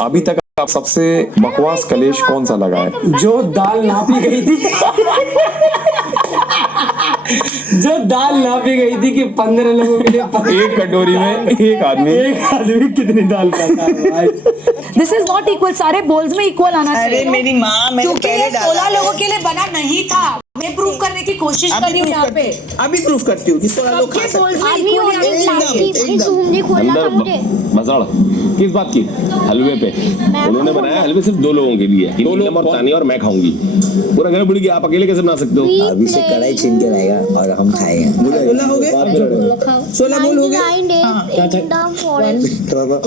अभी तक आप सबसे बकवास कलेश कौन सा लगा है? जो दाल नापी गई थी जो दाल नापी गई थी कि 15 लोगों के लिए एक कटोरी में एक आदमी कितनी दाल खाता है भाई। दिस इज नॉट इक्वल, सारे बोल्स में इक्वल आना चाहिए। अरे मेरी माँ, मैंने क्योंकि पहले ये डाला 16 लोगों के लिए बना नहीं था। मैं प्रूव करने की कोशिश कर रही हूँ यहाँ पे। अभी प्रूफ करती हूँ कि 16 लोग खा सकते हैं। आदमी मजाक किस बात की? हलवे पे उन्होंने बनाया, हलवे सिर्फ 2 लोगों के लिए, 2 लोग और तानिया और मैं खाऊंगी। पूरा घर बुड़ गया, आप अकेले कैसे बना सकते हो? अभी से कढ़ाई छीन के लाएगा और हम खाएंगे। 16 हो गए, 16 बोल हो गए।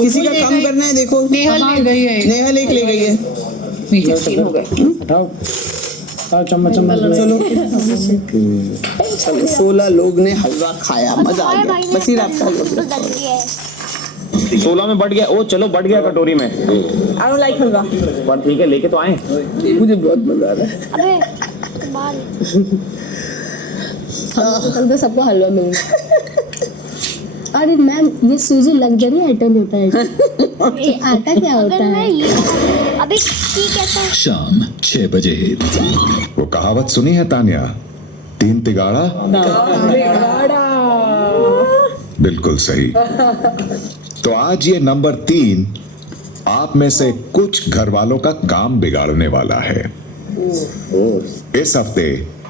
किसी का कम करना है? देखो नेहल ले गई है, नेहल एक ले गई है। 16 हो गए। चम्मच चलो 16 लोग ने हलवा खाया, मजा आ गया। बसीर आपका 16 में बढ़ गया। ओ चलो बढ़ गया कटोरी में। आई डोंट लाइक हलवा, पर ठीक है, लेके तो आए। मुझे बहुत मजा आ रहा है। तो सबको हलवा मिलेगा। अरे मैम, ये सूजी लग्जरी आइटम होता है। ये आटा क्या होता है? अभी ठीक है सर। शाम 6 बजे। वो कहावत सुनी है तानिया, 3 तिगाड़ा? बिल्कुल सही। तो आज ये नंबर 3 आप में से कुछ घर वालों का काम बिगाड़ने वाला है। इस हफ्ते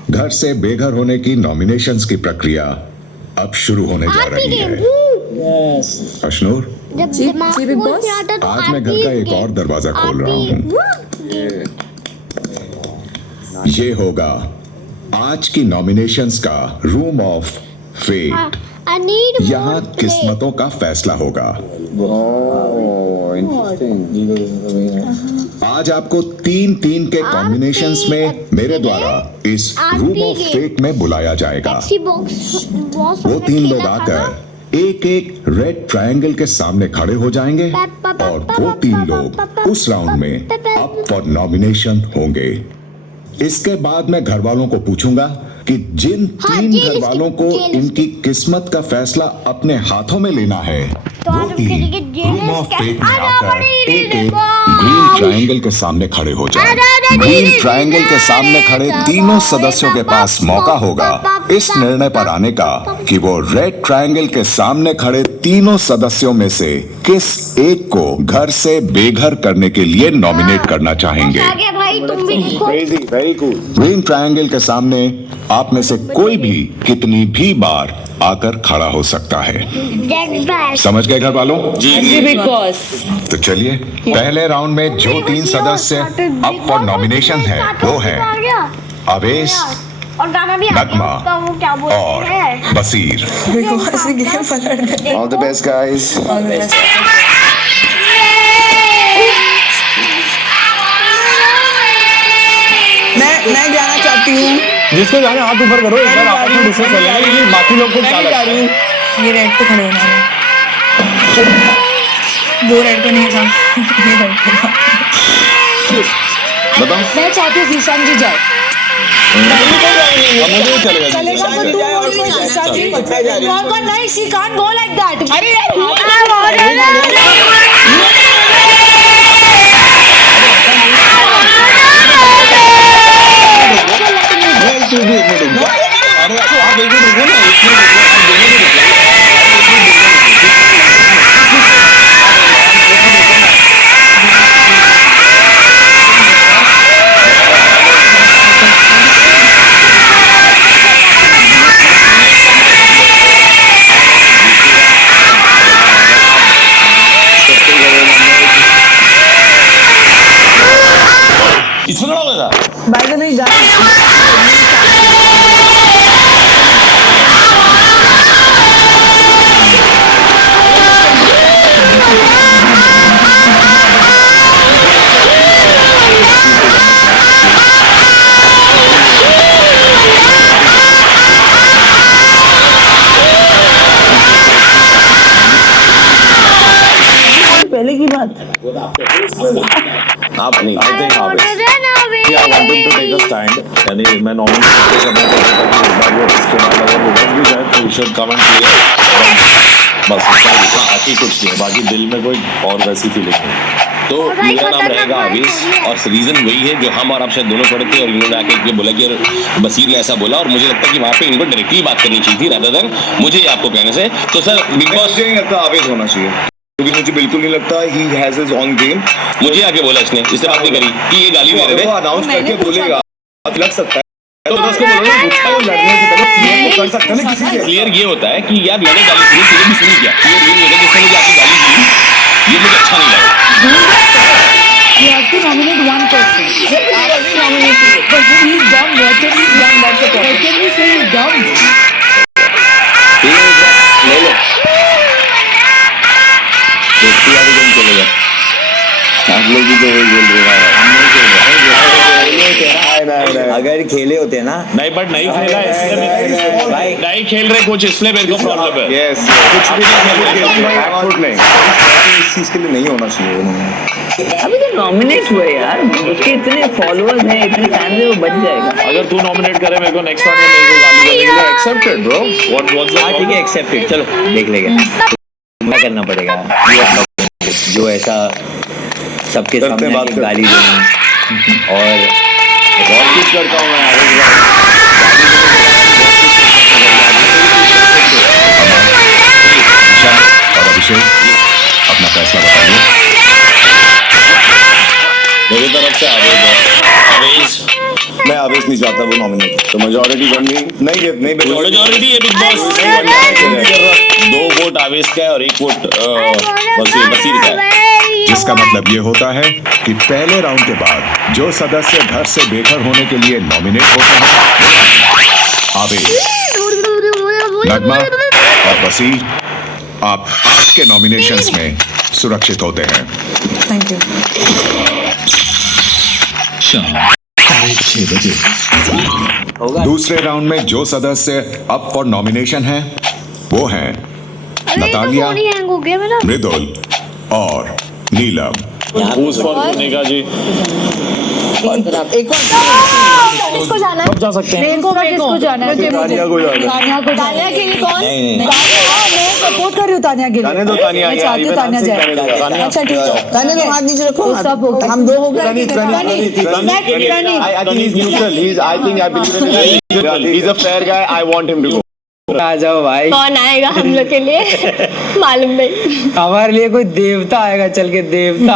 घर से बेघर होने की नॉमिनेशंस की प्रक्रिया अब शुरू होने जा रही है। अशनूर, जब दिमाग में आता तो आज मैं घर का एक और दरवाजा खोल रहा हूँ। ये होगा आज की नॉमिनेशंस का रूम ऑफ फेट। यहाँ किस्मतों का फैसला होगा। आज आपको 3-3 के कॉम्बिनेशंस में मेरे द्वारा इस रूम ऑफ फेट में बुलाया जाएगा। वो 3 लोग आकर एक रेड ट्रायंगल के सामने खड़े हो जाएंगे और वो 3 लोग उस राउंड में अप फॉर नॉमिनेशन होंगे। इसके बाद मैं घर वालों को पूछूंगा कि जिन 3 घर वालों को इनकी किस्मत का फैसला अपने हाथों में लेना है, वो 3 रूम ऑफ फेट में आकर एक ग्रीन ट्रायंगल के सामने खड़े हो जाए। ग्रीन ट्रायंगल के सामने खड़े तीनों सदस्यों के पास मौका होगा इस निर्णय पर आने का कि वो रेड ट्रायंगल के सामने खड़े तीनों सदस्यों में से किस एक को घर से बेघर करने के लिए नॉमिनेट करना चाहेंगे। Very cool. ग्रीन ट्रायंगल के सामने आप में से कोई भी कितनी भी बार आकर खड़ा हो सकता है। समझ गए घर वालों? जी बिग बॉस। तो चलिए, पहले राउंड में जो 3 सदस्य अप फॉर नॉमिनेशन है वो है अवेश, नगमा और Basir. All the best guys. मैं जाना चाहती हूँ। जिसको जाने हाथ ऊपर करो, एक बार आपस में डिस्कस कर लेंगे कि बाकी लोग को क्या लगता है। ये रेड पे खड़े होना है। वो रेड पे नहीं था, ये रेड पे था। बताओ। मैं चाहती हूँ ईशान जी जाए। मुझे चलेगा। नहीं, she can't go like that. अरे आप एक मिनट रुको ना, इसमें लड़ा होगा। बाय द वे पहले की बात। आप नहीं, I think I wanted to take a stand. यानी मैं नॉर्मली करना चाहता था कि इस बार वो इसके बाद अगर वो बच भी जाए तो you should come and play. बस बाकी कुछ नहीं है, बाकी दिल में कोई और वैसी फीलिंग नहीं। तो मेरा नाम रहेगा आवेश, और रीजन वही है जो हम और आप शायद दोनों पढ़े थे, और इन्होंने आके बोला कि बसीर ने ऐसा बोला, और मुझे लगता है कि वहाँ पे इनको डायरेक्टली बात करनी चाहिए थी रादर देन मुझे ये आपको कहने से। तो सर बिग बॉस मुझे नहीं लगता आवेश होना चाहिए, क्योंकि मुझे बिल्कुल नहीं लगता he has his own game. मुझे आके बोला इसने, इससे बात नहीं करी कि ये गाली दे रहे वो थे। अनाउंस करके बोलेगा, लग सकता है तो उसको बोलो ना, गुस्सा हो लड़ने से पहले क्लियर तो कर सकता है ना किसी से। क्लियर ये होता है कि यार मैंने गाली सुनी, तूने भी सुनी क्या? क्लियर ये नहीं होता कि इसने मुझे आके गाली दी, ये मुझे अच्छा नहीं लगा। You have to nominate one person. But he's dumb. What can he say? That's the problem. What can we say? He's dumb. ले लो, दोस्ती वाले दिन चलेगा। आप लोग भी तो वही बोल रहे हैं, हम नहीं खेल रहे। अगर खेले होते ना नहीं, बट नहीं खेला इसलिए भाई नहीं खेल रहे कोच, इसलिए मेरे को प्रॉब्लम है। यस कुछ भी नहीं, इस चीज के लिए नहीं होना चाहिए उन्होंने। अभी तो नॉमिनेट हुए यार, उसके इतने फॉलोअर्स हैं, इतने फैंस हैं, वो बच जाएगा। अगर तू नॉमिनेट करे मेरे को नेक्स्ट टाइम में मेरे को गाली देने के लिए एक्सेप्टेड ब्रो। व्हाट्स हाँ ठीक है, एक्सेप्टेड, चलो देख लेंगे। क्या करना पड़ेगा जो ऐसा सबके सामने आके गाली देनी, और बहुत कुछ करता हूँ मैं। और अभिषेक अपना फैसला बताइए। मेरी तरफ से आवेश मैं आवेश नहीं चाहता वो नॉमिनेट, तो मेजॉरिटी बननी नहीं मेजॉरिटी है बिग बॉस। 2 वोट आवेश का है और 1 वोट बसीर का है। जिसका मतलब ये होता है कि पहले राउंड के बाद जो सदस्य घर से बेघर होने के लिए नॉमिनेट होते हैं, आवेश, नगमा और बसीर, आप आज के नॉमिनेशंस में सुरक्षित होते हैं। Thank you. दूसरे राउंड में जो सदस्य अप फॉर नॉमिनेशन हैं वो हैं नतालिया, मृदुल और नीलम। Who's for बनेगा जी? एक और किसको जाना है? कब जा सकते हैं? किसको जाना है? तानिया को जाना है। तानिया के लिए कौन? नहीं। मैं सपोर्ट कर रही हूँ तानिया के लिए। जाने दो तानिया, मैं चाहती हूँ तानिया जाए। अच्छा ठीक है। तानिया को हाथ नीचे रखो, सब हो गया। हम 2 हो गए। I think he's neutral. He's a fair guy. I want him to go. आ जाओ भाई, कौन आएगा हम लोग के लिए मालूम नहीं। हमारे लिए कोई देवता आएगा, चल के देवता।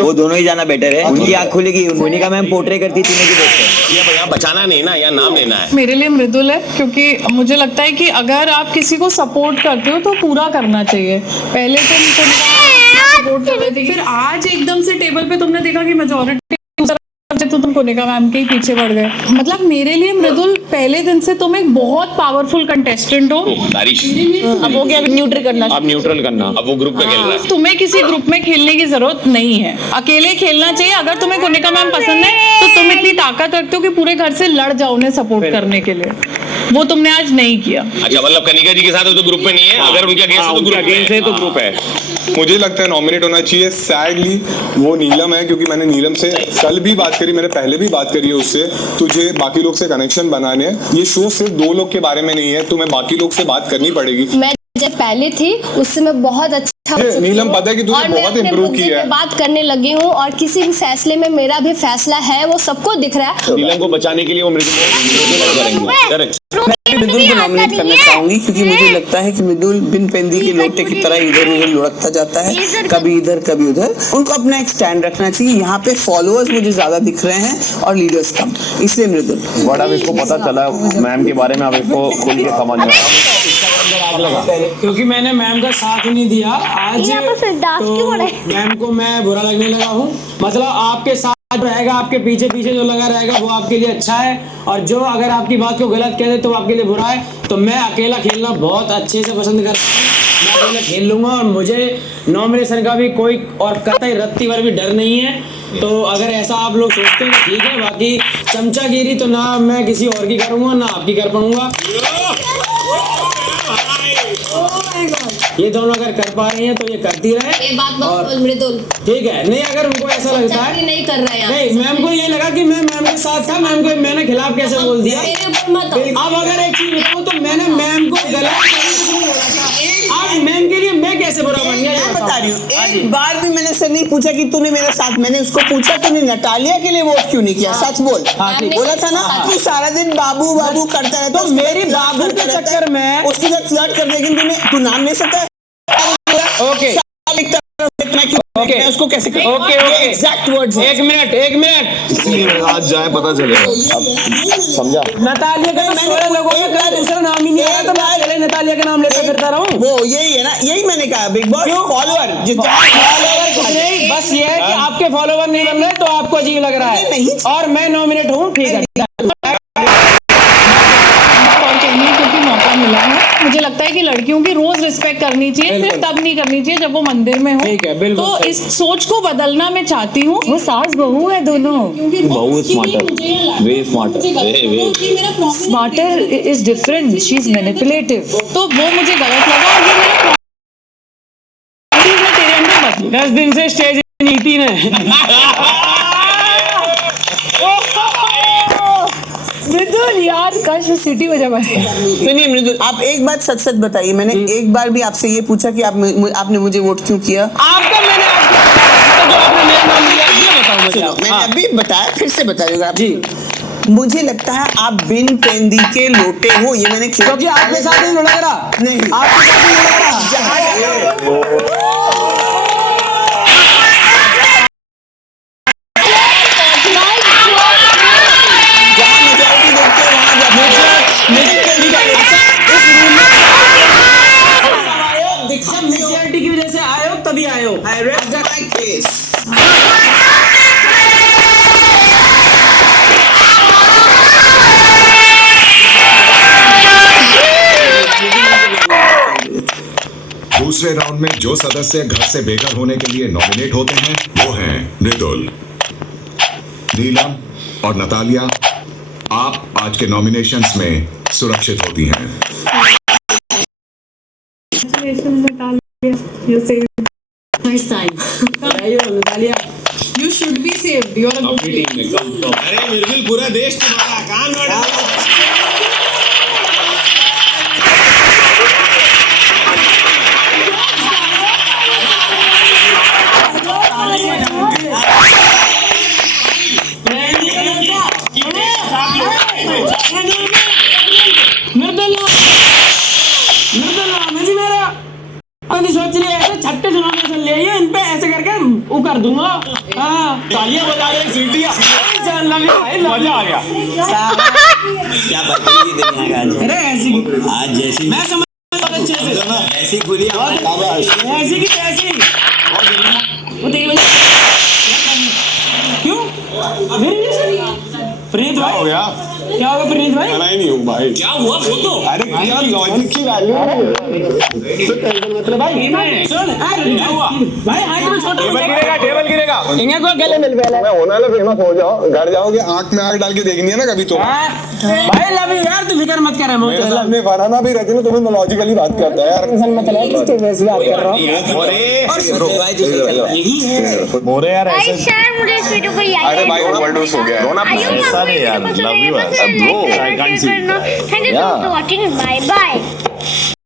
वो दोनों ही जाना बेटर है, उनकी आँख खुलेगी। मोनिका मैम पोर्ट्रे करती थी, की देखते हैं। ये यहाँ बचाना नहीं ना, यहाँ नाम लेना है। मेरे लिए मृदुल है, क्योंकि मुझे लगता है कि अगर आप किसी को सपोर्ट करते हो तो पूरा करना चाहिए। पहले तुम सपोर्ट कर रहे थे, फिर आज एकदम से टेबल पे तुमने देखा कि मेजॉरिटी तो तुम कोनिका मैम के ही पीछे पड़ गए। मतलब मेरे लिए मृदुल पहले दिन से तुम एक बहुत पावरफुल कंटेस्टेंट हो। तारीश अब हो गया, न्यूट्रल करना। अब न्यूट्रल करना, अब वो ग्रुप में खेल रहा है। तुम्हें किसी ग्रुप में खेलने की जरूरत नहीं है, अकेले खेलना चाहिए। अगर तुम्हें कोनिका मैम पसंद है तो तुम इतनी ताकत रखते हो कि पूरे घर से लड़ जाओ उन्हें सपोर्ट करने के लिए, वो तुमने आज नहीं किया। अच्छा, मतलब कनिका जी के साथ तो ग्रुप में नहीं है, अगर उनके अगेंस्ट तो ग्रुप है, तो ग्रुप है। मुझे लगता है नॉमिनेट होना चाहिए। सैडली वो नीलम है, क्योंकि मैंने नीलम से कल भी बात करी, मैंने पहले भी बात करी है उससे। तुझे बाकी लोग से कनेक्शन बनाने हैं, ये शो सिर्फ 2 लोग के बारे में नहीं है, तुम्हें बाकी लोग से बात करनी पड़ेगी। मैं जब पहले थी उससे मैं बहुत अच्छा नीलम, पता है कि तूने बहुत इम्प्रूव किया है। बात करने लगी हूँ, और किसी भी फैसले में मेरा भी फैसला है, वो सबको दिख रहा है। नीलम को बचाने के लिए वो मृदुल मृदुल को नॉमिनेट करना चाहूंगी, क्योंकि मुझे लगता है कि मृदुल बिन पेंदी के लोटे की तरह इधर उधर लुढ़कता जाता है, कभी इधर कभी उधर। उनको अपना एक स्टैंड रखना चाहिए। यहाँ पे फॉलोअर्स मुझे ज्यादा दिख रहे हैं और लीडर्स कम, इसलिए मृदुल। बट अब इसको पता चला मैम के बारे में, अब इसको खुल के समझ में क्योंकि मैंने मैम का साथ नहीं दिया आज, यहाँ पर फिर डांस क्यों हो रहा है? तो मैम को मैं बुरा लगने लगा हूँ। मतलब आपके साथ रहेगा, आपके पीछे पीछे जो लगा रहेगा वो आपके लिए अच्छा है, और जो अगर आपकी बात को गलत कह दे तो आपके लिए बुरा है। तो मैं अकेला खेलना बहुत अच्छे से पसंद करता हूँ, मैं अकेला खेल लूंगा, और मुझे नॉमिनेशन का भी कोई और कतई रत्ती भर भी डर नहीं है। तो अगर ऐसा आप लोग सोचते हैं तो ठीक है, बाकी चमचागिरी तो ना मैं किसी और की करूँगा ना आपकी कर पाऊंगा। ये दोनों अगर कर पा रही हैं तो ये करती रहे। ये बात मत मृदुल, ठीक है, नहीं अगर उनको ऐसा लगता है नहीं कर रहा है, नहीं, मैम को ये लगा कि मैं मैम के साथ था, मैम को मैंने खिलाफ कैसे बोल दिया। मेरे ऊपर मत आओ। अब अगर एक चीज बताऊं तो मैंने मैम को गलत तरीके से बोला था। मैम के लिए मैं कैसे बुरा बन गया? मैं बता रही हूँ, एक बार भी मैंने से नहीं पूछा कि तूने मेरे साथ, मैंने उसको पूछा तूने नटालिया के लिए वोट क्यों नहीं किया, सच बोल। बोला था ना तू सारा दिन बाबू बाबू करता रहता, तो मेरी बाबू के चक्कर में उसके साथ फ्लर्ट कर, लेकिन तू नाम ले सकता है। ओके ओके उसको कैसे कर, ओके एग्जैक्ट वर्ड्स। एक मिनट इसलिए आज जाए पता चलेगा। अब समझा? नतालिया का तो 16 लोगों में कल दूसरा नाम ही नहीं आया, तो मैं पहले नतालिया का नाम लेकर फिरता रहूं। वो यही है ना, यही मैंने कहा बिग बॉस फॉलोअर फॉलोवर कुछ नहीं, बस ये है कि आपके फॉलोवर नहीं बन रहे तो आपको अजीब लग रहा है। नहीं। और मैं नॉमिनेट हूँ, ठीक है। और कहने क्योंकि मौका मिला है, मुझे लगता है कि लड़कियों की रोज रिस्पेक्ट करनी चाहिए, सिर्फ तब नहीं करनी चाहिए जब वो मंदिर में हो। ठीक है, बिल्कुल तो सही। इस सोच को बदलना मैं चाहती हूँ। वो सास बहू है दोनों। बहुत smarter, way smarter. Smarter is different, she is manipulative. तो वो मुझे गलत लगा और ये मेरा मैं तेरे अंदर बदलूं। 10 दिन से स्टेज नीति ने मृदुल यार, काश वो सिटी हो जाए। सुनिए मृदुल, आप एक बात सच सच बताइए, मैंने एक बार भी आपसे ये पूछा कि आपने मुझे वोट क्यों किया? आपका मैंने जो आपने मेरा नाम लिया ये बताओ मुझे। सुनो, मैंने अभी बताया, फिर से बता दूंगा जी। मुझे लगता है आप बिन पेंदी के लोटे हो, ये मैंने क्योंकि आपके साथ नहीं लग रहा। नहीं, आपके साथ नहीं लग रहा। मेजॉरिटी की वजह से आए हो, तभी आए हो। I rest my case. दूसरे राउंड में जो सदस्य घर से बेघर होने के लिए नॉमिनेट होते हैं वो हैं मृदुल, नीलम और नतालिया। आप आज के नॉमिनेशंस में सुरक्षित होती हैं। You should be saved. You are a good team. अरे बिल्कुल पूरा देश तुम्हारा कान सोच रहे ऐसे छट्टे चुनाव ले आइए, इन पे ऐसे करके वो कर दूंगा। हाँ, तालियां बजा रहे, सीटियां, मजा आ गया। क्या बदलेगी दुनिया का आज? अरे ऐसी आज जैसी मैं समझ अच्छे से ऐसी खुली ऐसी की तैसी। वो तेरी वजह क्यों? प्रीत भाई हो गया? क्या होगा प्रीत भाई? नहीं नहीं हूँ भाई। क्या हुआ वो तो? अरे क्या लॉजिक की वैल्यू मतलब भाई सुन, भाई हाइट में छोटा टेबल गिरेगा। इन्हें को गले मिल गया। मैं होने वाला फेमस हो जाओ, घर जाओगे आंख में आंख डाल के देखनी है ना कभी तो। भाई लव यू यार, तू फिक्र मत कर। मेरे सामने फरहाना भी रहती ना, तुम्हें लॉजिकली बात करता है यार। मोरे यार ऐसे अरे भाई ओवरडोज हो गया। ऐसा नहीं यार, लव यू यार bro, I can't see. Thank you so much for watching. Bye bye.